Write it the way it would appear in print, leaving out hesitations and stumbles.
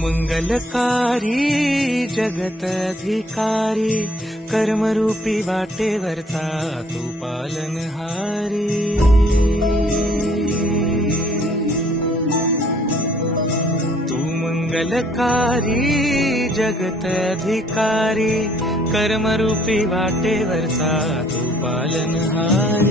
मंगलकारी जगत अधिकारी कर्मरूपी वाटेवरचा तू पालनहारी। तू मंगलकारी जगत अधिकारी कर्मरूपी वाटेवरचा तू पालनहारी।